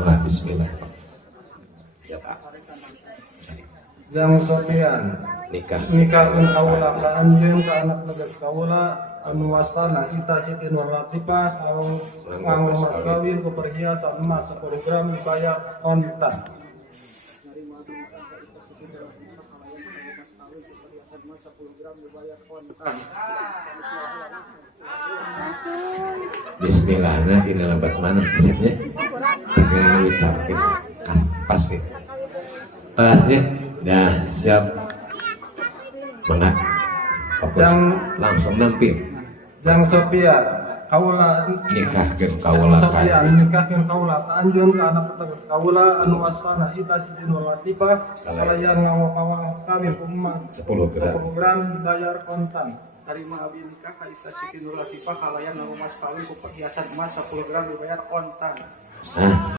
Bismillah. Ya Pak. Jang Sofian nikahkeun kaula ka anjeun ka anak negas kaula anu wastana Ita Siti Nurlatifah nganggo mas kawin ku perhiasan emas 10 gram dibayar kontan. Bismillah, nah ini lembat mana kasetnya? Jangan ucapin pasti. Terasnya, dah siap. Benar. Fokus. Langsung nampil. Jang Sofian kaula Nikahkeun kaula ka nikahkeun kaula ka anjeun ka anak tegas kaula anu wastana Ita Siti Nurlatifah kalayan nganggo mas kawin ku emas 10 gram. 10 gram dibayar kontan. Tarima abi nikah ka Ita Siti Nurlatifah kalayan nganggo mas kawin ku perhiasan emas 10 gram dibayar kontan. Sah.